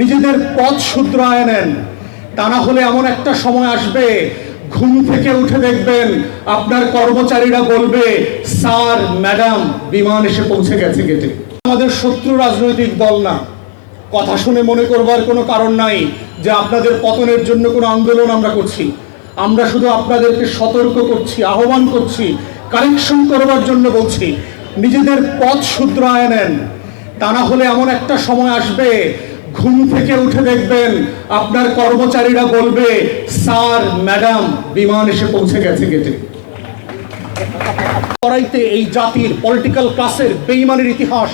নিজেদের পথ শুধরায় নেন। তা না হলে এমন একটা সময় আসবে, ঘুম থেকে উঠে দেখবেন আপনার কর্মচারীরা বলবে, স্যার ম্যাডাম বিমান এসে পৌঁছে গেছে গেটে। আমাদের শত্রু রাজনৈতিক দল না। কথা শুনে মনে করবার কোনো কারণ নাই যে আপনাদের পতনের জন্য কোনো আন্দোলন আমরা করছি। আমরা শুধু আপনাদেরকে সতর্ক করছি, আহ্বান করছি, কারেকশন করবার জন্য বলছি, নিজেদের পথ শুধরায় নেন। তা না হলে এমন একটা সময় আসবে, ঘুম থেকে উঠে দেখবেন আপনার কর্মচারীরা বলবে, স্যার ম্যাডাম বিমান এসে পৌঁছে গেছে গেটে। লড়াইতে এই জাতির পলিটিক্যাল ক্লাসের বেইমানির ইতিহাস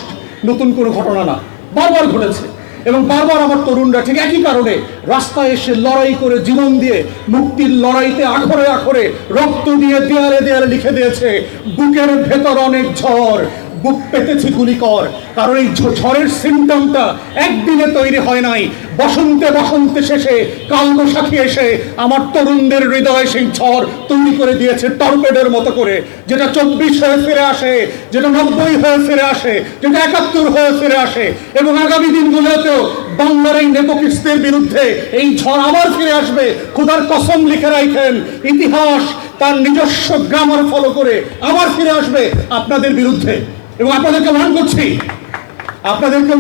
নতুন কোনো ঘটনা না, বারবার ঘটেছে এবং বারবার আমার তরুণরা ঠিক একই কারণে রাস্তায় এসে লড়াই করে, জীবন দিয়ে মুক্তির লড়াইতে আখরে আখরে রক্ত দিয়ে দেয়ালে দেয়ালে লিখে দিয়েছে, বুকের ভেতর অনেক ঝড়, বুক পেতেছি গুলিকর। কারণ এই ঝড়ের সিমটমটা একদিনে তৈরি হয় নাই, বসন্তে বসন্তে শেষে কালবৈশাখী এসে আমার তরুণদের হৃদয়ে সেই ঝড় তৈরি করে দিয়েছে টর্পেডোর মতো করে, যেটা 24 হয়ে ফিরে আসে, যেটা 90 হয়ে ফিরে আসে, যেটা 71 হয়ে ফিরে আসে। এবং আগামী দিনগুলোতেও বাংলার এই নেপোকিস্তের বিরুদ্ধে এই ঝড় আবার ফিরে আসবে। খোদার কসম লিখে রাখেন, ইতিহাস তার নিজস্ব গ্রামার ফলো করে আবার ফিরে আসবে আপনাদের বিরুদ্ধে। এবং আপনাদেরকে ওয়ার্ন করছি, আপনাদেরকে